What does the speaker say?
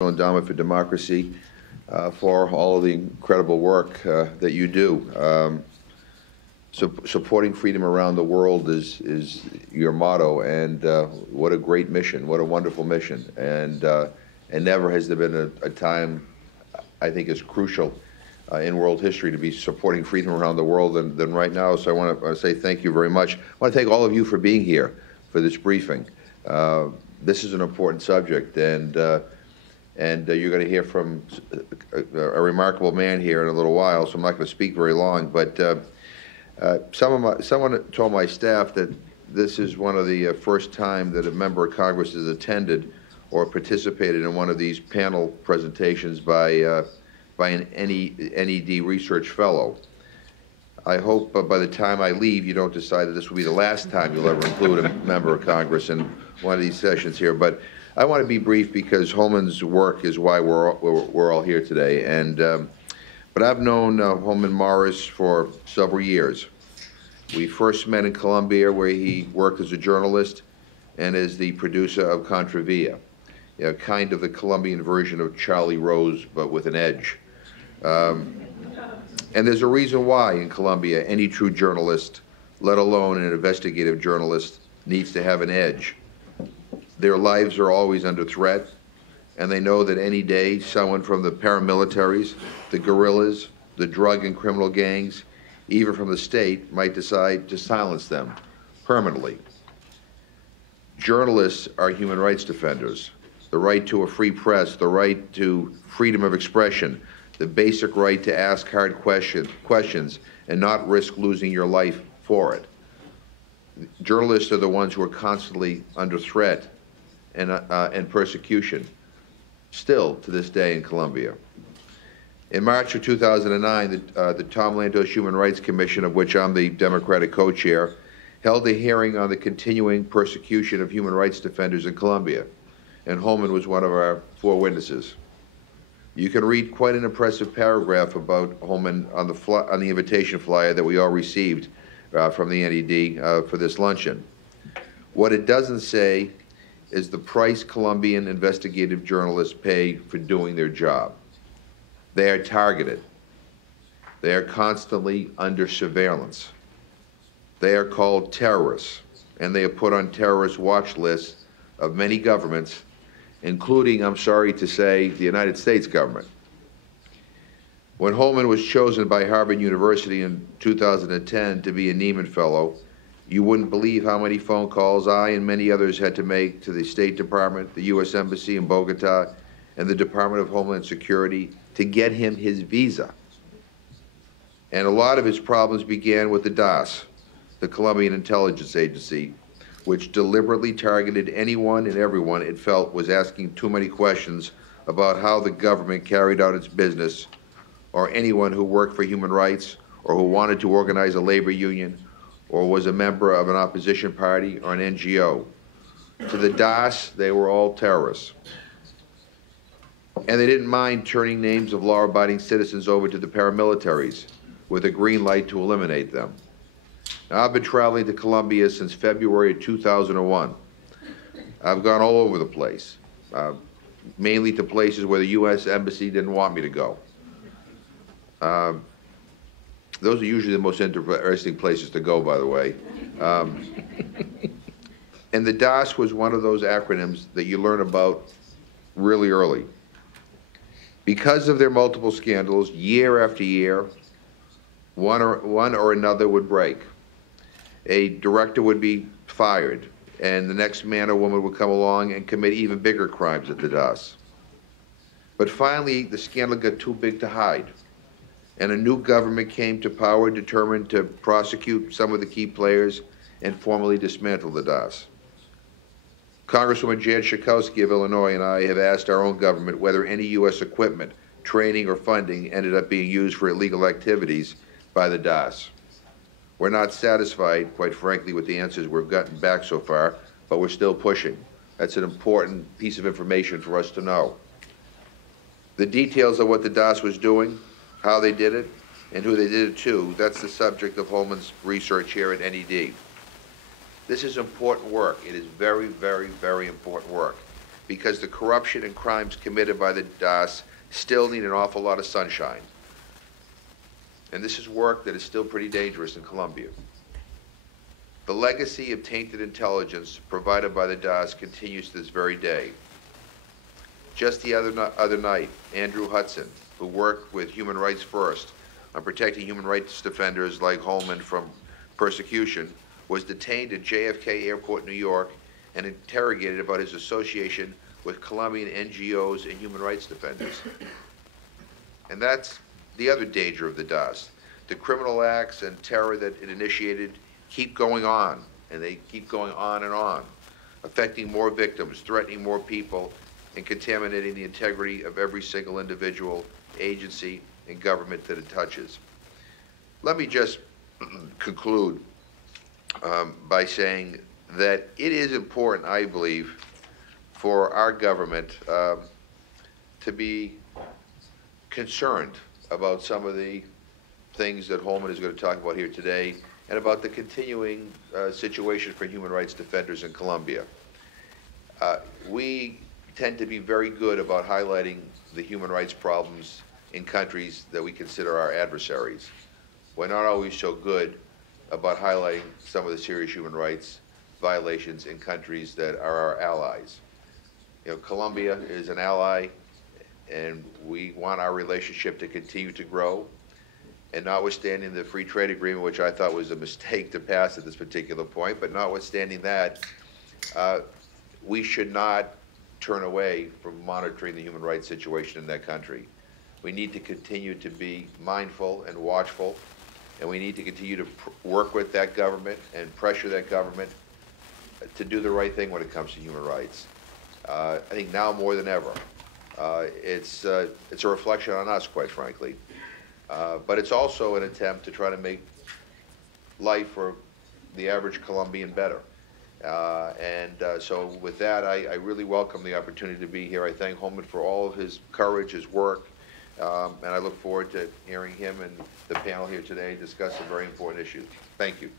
Endowment for Democracy for all of the incredible work that you do. Supporting freedom around the world is your motto, and what a great mission, what a wonderful mission. And never has there been a time, I think, as crucial in world history to be supporting freedom around the world than right now. So I want to say thank you very much. I want to thank all of you for being here for this briefing. This is an important subject, and you're going to hear from a remarkable man here in a little while, so I'm not going to speak very long. But someone told my staff that this is one of the first time that a member of Congress has attended or participated in one of these panel presentations by an NED research fellow. I hope by the time I leave, you don't decide that this will be the last time you'll ever include a member of Congress in one of these sessions here. But I want to be brief because Holman's work is why we're all here today. But I've known Holman Morris for several years. We first met in Columbia, where he worked as a journalist and as the producer of Contra Via, kind of the Colombian version of Charlie Rose, but with an edge. And there's a reason why in Colombia any true journalist, let alone an investigative journalist, needs to have an edge. Their lives are always under threat, and they know that any day someone from the paramilitaries, the guerrillas, the drug and criminal gangs, even from the state, might decide to silence them permanently. Journalists are human rights defenders. The right to a free press, the right to freedom of expression, the basic right to ask hard questions and not risk losing your life for it. Journalists are the ones who are constantly under threat and persecution, still to this day in Colombia. In March of 2009, the Tom Lantos Human Rights Commission, of which I'm the Democratic co-chair, held a hearing on the continuing persecution of human rights defenders in Colombia, and Holman was one of our 4 witnesses. You can read quite an impressive paragraph about Holman on the invitation flyer that we all received from the NED for this luncheon. What it doesn't say is the price Colombian investigative journalists pay for doing their job. They are targeted. They are constantly under surveillance. They are called terrorists, and they are put on terrorist watch lists of many governments, including, I'm sorry to say, the United States government. When Holman was chosen by Harvard University in 2010 to be a Nieman Fellow, you wouldn't believe how many phone calls I and many others had to make to the State Department, the U.S. Embassy in Bogota, and the Department of Homeland Security to get him his visa. And a lot of his problems began with the DAS, the Colombian intelligence agency, which deliberately targeted anyone and everyone it felt was asking too many questions about how the government carried out its business, or anyone who worked for human rights, or who wanted to organize a labor union, or was a member of an opposition party or an NGO. To the DAS, they were all terrorists. And they didn't mind turning names of law-abiding citizens over to the paramilitaries with a green light to eliminate them. Now, I've been traveling to Colombia since February of 2001. I've gone all over the place, mainly to places where the U.S. Embassy didn't want me to go. Those are usually the most interesting places to go, by the way. And the DAS was one of those acronyms that you learn about really early. Because of their multiple scandals, year after year, one or another would break. A director would be fired, and the next man or woman would come along and commit even bigger crimes at the DAS. But finally, the scandal got too big to hide, and a new government came to power determined to prosecute some of the key players and formally dismantle the DAS. Congresswoman Jan Schakowsky of Illinois and I have asked our own government whether any U.S. equipment, training, or funding ended up being used for illegal activities by the DAS. We're not satisfied, quite frankly, with the answers we've gotten back so far, but we're still pushing. That's an important piece of information for us to know. The details of what the DAS was doing, how they did it, and who they did it to, that's the subject of Holman's research here at NED. This is important work. It is very, very, very important work. because the corruption and crimes committed by the DAS still need an awful lot of sunshine. And this is work that is still pretty dangerous in Colombia. The legacy of tainted intelligence provided by the DAS continues to this very day. Just the other night, Andrew Hudson, who worked with Human Rights First on protecting human rights defenders like Holman from persecution, was detained at JFK Airport, New York, and interrogated about his association with Colombian NGOs and human rights defenders. And that's the other danger of the DAS. The criminal acts and terror that it initiated keep going on, and they keep going on, affecting more victims, threatening more people, and contaminating the integrity of every single individual, agency, and government that it touches. Let me just conclude by saying that it is important, I believe, for our government to be concerned about some of the things that Holman is going to talk about here today, and about the continuing situation for human rights defenders in Colombia. We tend to be very good about highlighting the human rights problems in countries that we consider our adversaries. We're not always so good about highlighting some of the serious human rights violations in countries that are our allies. You know, Colombia is an ally, and we want our relationship to continue to grow. And notwithstanding the free trade agreement, which I thought was a mistake to pass at this particular point, but notwithstanding that, we should not turn away from monitoring the human rights situation in that country. We need to continue to be mindful and watchful, and we need to continue to work with that government and pressure that government to do the right thing when it comes to human rights. I think now more than ever, it's a reflection on us, quite frankly. But it's also an attempt to try to make life for the average Colombian better. So with that, I really welcome the opportunity to be here. I thank Holman for all of his courage, his work, and I look forward to hearing him and the panel here today discuss a very important issue. Thank you.